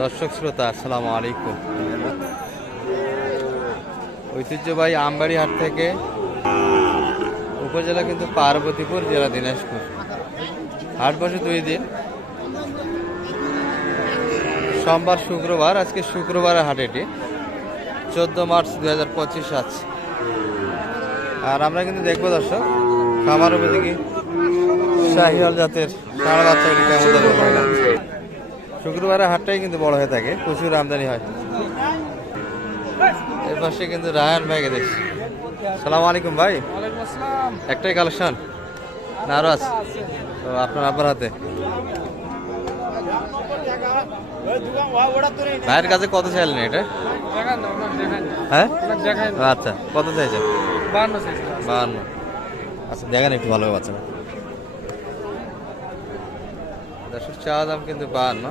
দর্শক শ্রোতা, আসসালামু আলাইকুম। ঐতিহ্যবাহী আমবাড়ি হাট থেকে উপজেলা কিন্তু পার্বতীপুর, জেলা দিনাজপুর। হাট বসে দুই দিন। সোমবার, শুক্রবার, আজকে শুক্রবারের হাট এটি। চোদ্দ মার্চ দু হাজার পঁচিশ আছে আর আমরা কিন্তু দেখব দর্শক, খামার উপযোগী শাহিওয়াল জাতের সারা বাচ্চাগুলি কেমন দামে শুক্রবারের হাটটাই কিন্তু বড় হয়ে থাকে প্রচুর আমদানি হয়। এর পাশে কিন্তু রায়ান ভাইকে দেখছি। সালাম আলাইকুম ভাই। একটাই কালেকশন? না আরও আছে তো আপনার আব্বার হাতে। ভাইয়ের কাছে কত চাইলেন এটা? হ্যাঁ? আচ্ছা কত চাইছেন? বাহান্ন আচ্ছা দেখেন একটু ভালো বাচ্চা দর্শক চা দাম কিন্তু বাহান্ন।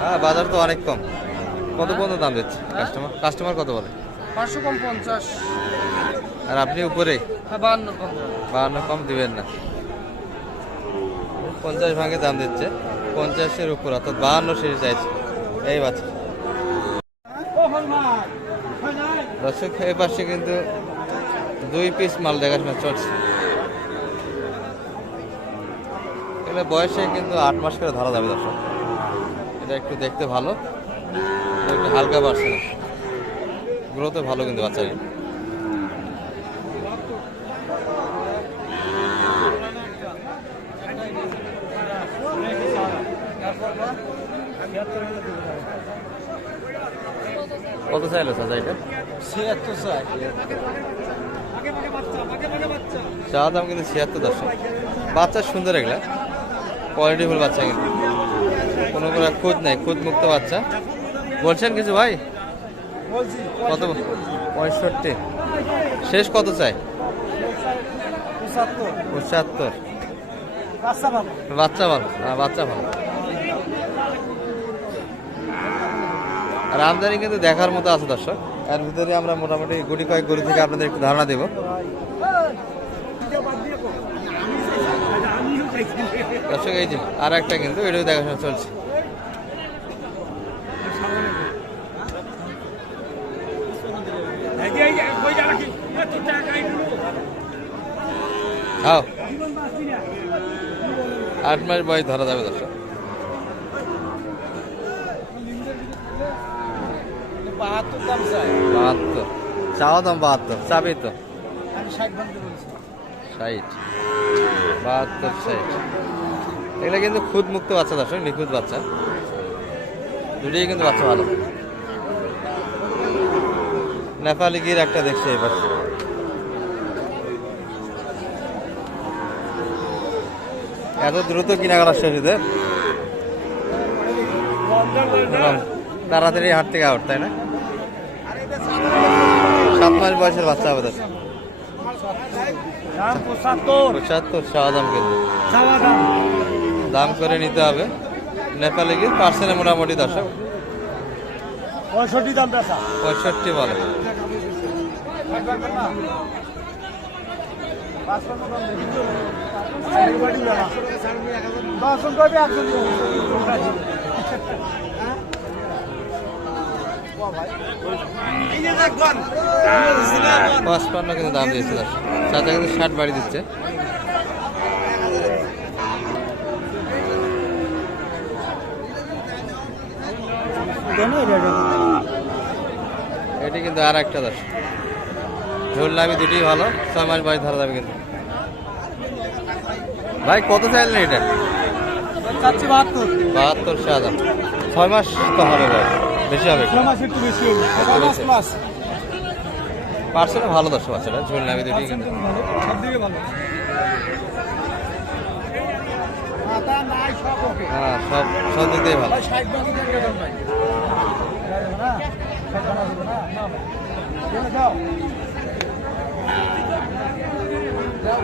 হ্যাঁ বাজার তো অনেক কম। কত পর্যন্ত দাম দিচ্ছে কাস্টমার কাস্টমার কত বলে? পাঁচশো কম পঞ্চাশ। আর আপনি উপরে? হ্যাঁ বান্ন কম। বাহান্ন কম দিবেন না। পঞ্চাশ ভাগে দাম দিচ্ছে। পঞ্চাশের উপর অর্থাৎ বাহান্ন সিঁড়ি চাইছে। এই বাচ্চা। দর্শক এই পাশে কিন্তু দুই পিস মাল দেখাশোনা চলছে। এগুলো বয়সে কিন্তু আট মাস করে ধরা যাবে দর্শক। এটা একটু দেখতে ভালো। একটু হালকা বাড়ছে না গ্রোথে ভালো কিন্তু বাচ্চারা কত চাইলো চাচা এটা? ছিয়াত্তর চাই। চা দাম কিন্তু ছিয়াত্তর দর্শক। বাচ্চা সুন্দর এগুলা। কোয়ালিটিফুল বাচ্চা কিন্তু। কোনো কোনো খুদ নাই খুদ মুক্ত বাচ্চা। বলছেন কিছু ভাই? কত পঁয়ষট্টি। শেষ কত চাই? পঁচাত্তর। বাচ্চা ভালো। হ্যাঁ বাচ্চা ভালো। আর আমদানি কিন্তু দেখার মতো আছে দর্শক। এর ভিতরে আমরা মোটামুটি গুটি কয়েক গরু থেকে আপনাদের একটু ধারণা দেবো। দর্শক, এই আর একটা কিন্তু, এটাও দেখাশোনা চলছে। আট মাস বয়স ধরা যাবে দর্শক। বাহাত্তর চাওয়া দাম বাহাত্তর, চাবি তো। ষাট বলছি। ষাট, বাহাত্তর, ষাট। এগুলো কিন্তু খুদ মুক্ত বাচ্চা দর্শক নিখুঁত বাচ্চা। দুটোই কিন্তু বাচ্চা ভালো। নেপালি গির একটা দেখছি এবার। এত দ্রুত কিনা গেল শেষ তাড়াতাড়ি হাট থেকে তাই না? সাত মাস বয়সের বাচ্চা হবে পঁচাত্তর। চাওয়া দাম কিন্তু। দাম। দাম করে নিতে হবে। নেপালে গিয়ে পার্সেন্টে মোটামুটি দর্শক। পঁয়ষট্টি দাম পেশা। পঁয়ষট্টি বলে। পাঁচপান্ন কিন্তু দাম দিয়েছে দর্শক। চাচা কিন্তু ষাট বাড়ি দিচ্ছে। এটি কিন্তু আর একটা দর্শক ঝোল নামি দুটি ভালো ছয় মাস বয়স ধরা যাবে কিন্তু। ভাই কত চাইলেন এটা? বাহাত্তর। সাত ছয় মাস তো হবে ভাই বেশি হবে। মাস একটু বেশি হবে। পার্সেন্টে ভালো দর্শক বাচ্চাটা ঝোল নামি দুটি হ্যাঁ সব সব দিক দিয়ে ভালো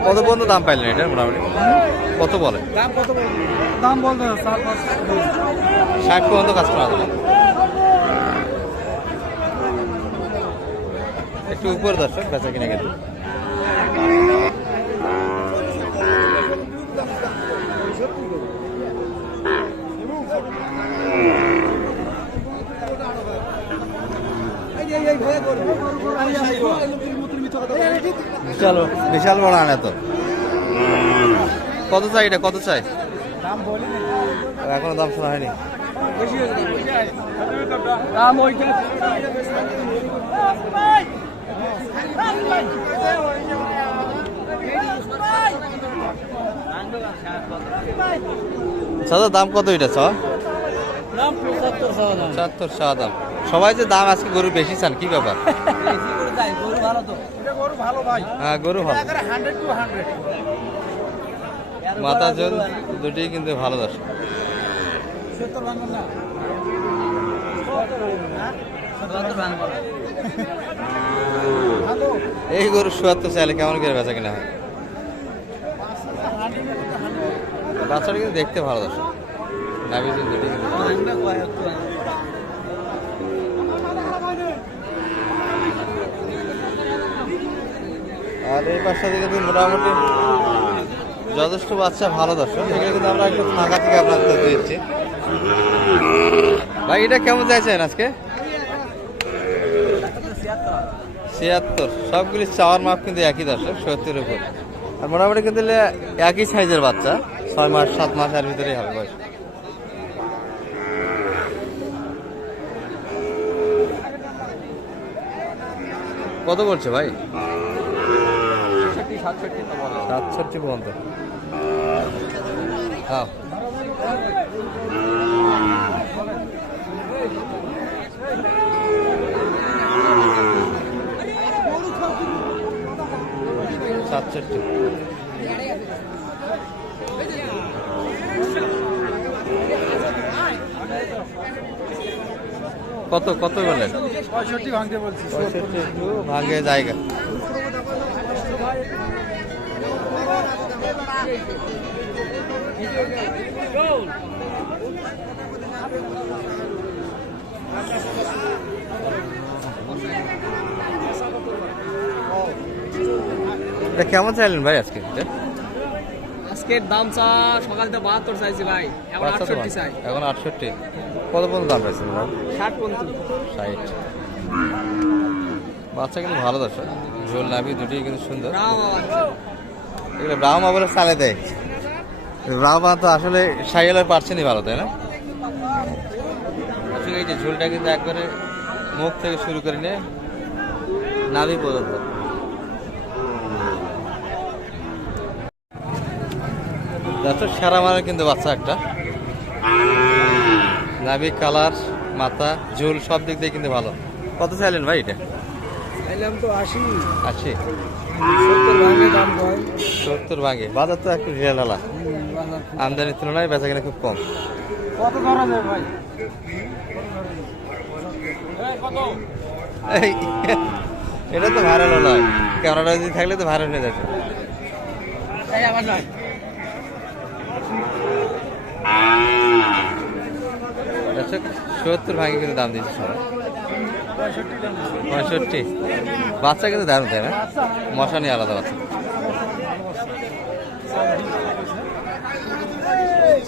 কত পর্যন্ত দাম পাইলেন এটা মোটামুটি? কত বলে? দাম কত দাম বলতে ষাট পর্যন্ত কাজ করা যাবে একটু উপর দর্শক, বেচা কিনা কিন্তু। চলো বিশাল বড় আনে তো। কত চাই এটা? কত চাই? এখনও দাম শোনা হয়নি। দাম ওইটা দাদা দাম কত এটা ছ দাম পঁচাত্তর হাজার দাম। সাদা সবাই যে দাম আজকে গরু বেশি চান কি ব্যাপার? গরু ভালো তো। এটা গরু ভালো ভাই। হ্যাঁ গরু ভালো। মাথা জল দুটোই কিন্তু ভালো দশ এই গরু সুয়াত্তর চাইলে কেমন করে বেচা কিনা হয়? বাচ্চাটা কিন্তু দেখতে ভালো আর এই পাশটা দিকে কিন্তু মোটামুটি যথেষ্ট বাচ্চা ভালো দর্শক। এগুলো কিন্তু আমরা একটু ফাঁকা থেকে আপনাদের দিচ্ছি ভাই, এটা কেমন চাইছেন আজকে? ছিয়াত্তর। সবগুলি চাওয়ার মাপ কিন্তু একই দর্শক সত্তর উপর। আর মোটামুটি কিন্তু একই সাইজের বাচ্চা ছয় মাস সাত মাস এর ভিতরেই হবে বয়স। কত করছে ভাই? সাতষট্টি পর্যন্ত। হ্যাঁ। সাতষট্টি কত কত বলেন? পঁয়ষট্টি ভাঙতে বলছি পঁয়ষট্টি একটু ভাগে জায়গা। এটা কেমন চাইলেন ভাই আজকে? এটা? আজকের দাম চা সকালে তো বাহাত্তর চাইছি ভাই। এখন আটষট্টি চাই। এখন আটষট্টি। কত পর্যন্ত দাম পাইছেন ম্যাডাম ষাট পর্যন্ত। ষাট। বাচ্চা কিন্তু ভালো দর্শক। ঝোল নাভি দুটোই কিন্তু সুন্দর। এগুলো ব্রাহ্মা বলে চালে দেয়। ব্রাহ্মা তো আসলে সাইয়েলের পারছেনই ভালো তাই না? এই যে ঝোলটা কিন্তু একবারে মুখ থেকে শুরু করে নিয়ে নাভি পর্যন্ত। দর্শক সারা মানে কিন্তু বাচ্চা একটা। নাভি কালার মাথা ঝুল সব দিক দিয়ে কিন্তু ভালো। কত চাইলেন ভাই এটা? চাইলাম তো আশি। আশি। সত্তর ভাঙে বাজার তো একটু ঢিলা ঢালা। আমদানির তুলনায় বেচা কিনা খুব কম। কত ধরা যায় ভাই? এটা তো ভাইরাল হলো ক্যামেরাটা যদি থাকলে তো ভাইরাল হয়ে যাচ্ছে এই আবার নয় দর্শক সত্তর ভাগে কিন্তু দাম দিচ্ছে সবাই। পঁয়ষট্টি। বাচ্চা কিন্তু দারুণ তাই না? মশা নিয়ে আলাদা বাচ্চা।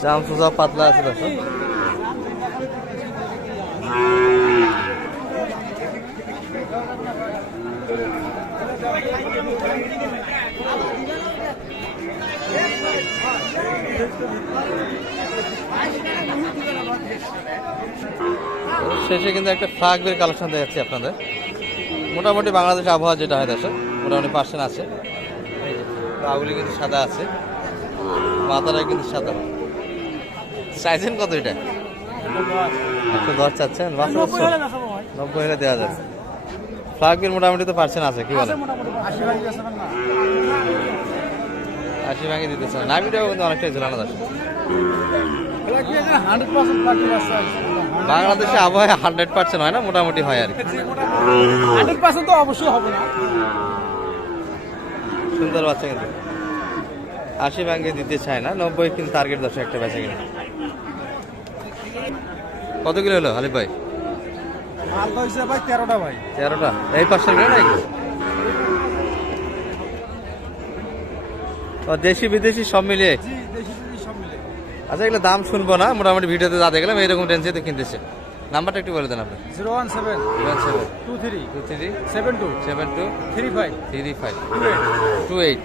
চাম সুসব পাতলা আছে দর্শক। শেষে কিন্তু একটা ফ্লাগ বের কালেকশন দেখাচ্ছি আপনাদের। মোটামুটি বাংলাদেশ আবহাওয়া যেটা হয় দর্শক মোটামুটি পার্সেন্ট আছে। এই পাগুলি কিন্তু সাদা আছে। মাথাটা কিন্তু সাদা। চাইছেন কত এটা? একশো দশ চাচ্ছেন? নব্বই হলে দেওয়া যাবে। ফ্লাগ বিল মোটামুটি তো পার্সেন্ট আছে কি বলে আশি ভাঙে দিতেছে না? নামিটাও কিন্তু অনেকটাই ঝুলানো দর্শক বাংলাদেশে আবহাওয়া হান্ড্রেড পার্সেন্ট হয় না মোটামুটি হয় আর কি। হান্ড্রেড পার্সেন্ট তো অবশ্যই হবে না। সুন্দর বাচ্চা কিন্তু। আশি ভাঙে দিতে চায় না নব্বই কিন্তু টার্গেট দশ একটা বেচা কিনা। কত কিলো হলো হালিফ ভাই? তেরোটা ভাই। তেরোটা। এই পাঁচশো কিলো না এগুলো? ও দেশি বিদেশি সব মিলিয়ে জি দেশি দেশি সব মিলে আচ্ছা এগুলো দাম শুনব না। মোটামুটি ভিডিওতে যা দেখলাম এইরকম তো কিনতেছে। নাম্বারটা একটু বলে দেন আপনি। Zero one seven. One seven. Two three two three seven two seven two three five three five two eight two eight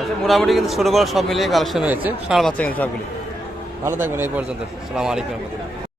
আচ্ছা মোটামুটি কিন্তু ছোটো বড় সব মিলিয়ে কালেকশন হয়েছে। সাড়ে বাচ্চা কিন্তু সবগুলি। ভালো থাকবেন এই পর্যন্ত। সালাম আলাইকুম রহমতুল্লাহ।